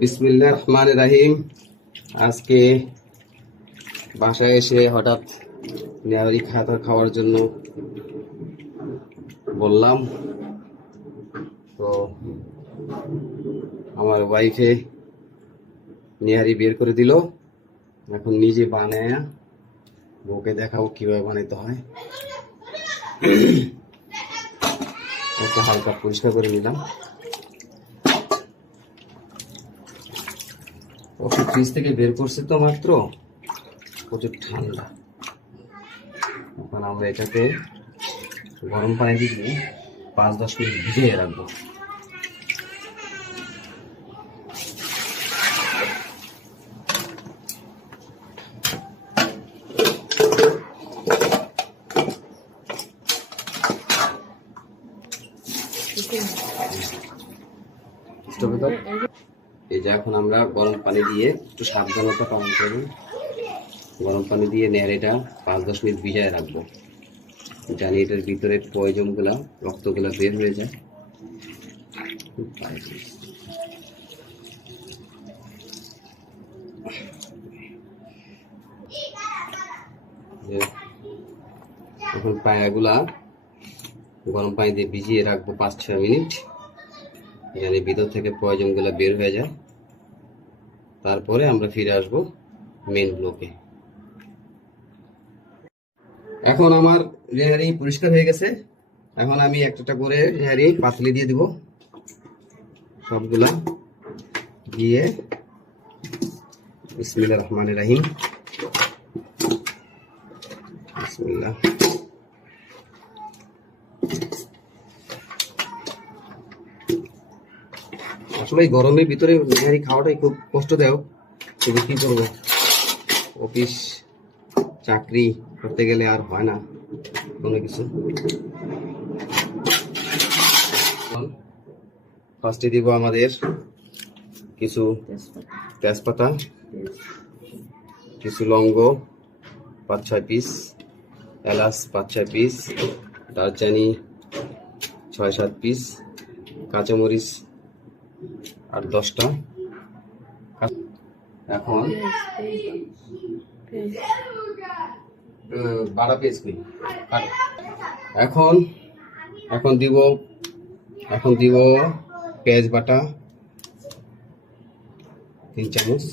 বিসমিল্লাহির রহমানির রহিম। আজকে বাসায় এসে হঠাৎ নেহারি খাওয়ার জন্য বললাম, তো আমার ওয়াইফে নেহারি বের করে দিল। এখন নিজে বানায় বউকে দেখাবো কিভাবে বানাইতে হয়। একটু হালকা পরিষ্কার করে নিলাম। ওষুধ ফ্রিজ থেকে বের করছে তো মাত্র, প্রচুর ঠান্ডা। এখন আমরা এটাকে গরম পানি দিয়ে 5-10 মিনিট ভিজিয়ে রাখবো। এই যে এখন আমরা গরম পানি দিয়ে একটু সাবধানতা পালন করি। গরম পানি দিয়ে নেহারিটা 5-10 মিনিট ভিজায় রাখবো, জানি এটার ভিতরে পয়জনগুলা রক্তগুলা বের হয়ে যায়। এখন পায়াগুলা গরম পানি দিয়ে ভিজিয়ে রাখবো 5-6 মিনিট, জানি ভিতর থেকে পয়জনগুলা বের হয়ে যায়। তারপরে আমরা ফিরে আসবো মেন ব্লকে। এখন আমার নেহারি পরিষ্কার হয়ে গেছে। এখন আমি একটা করে নেহারি পাতলি দিয়ে দিব। সবগুলা দিয়ে বিসমিল্লাহির রহমানির রহিম। বিসমিল্লাহ। আসলে এই গরমের ভিতরে নেহারি খাওয়াটাই খুব কষ্টদায়ক, কিন্তু কি করবো, অফিস চাকরি করতে গেলে আর হয় না কোনো কিছু। ফার্স্টে দিব আমাদের কিছু তেজপাতা, কিছু লবঙ্গ 5-6 পিস, এলাচ 5-6 পিস, দারচিনি 6-7 পিস, কাঁচামরিচ 8-10টা। এখন 12 পিস করি। এখন দিব পেঁয়াজ বাটা 3 চামচ,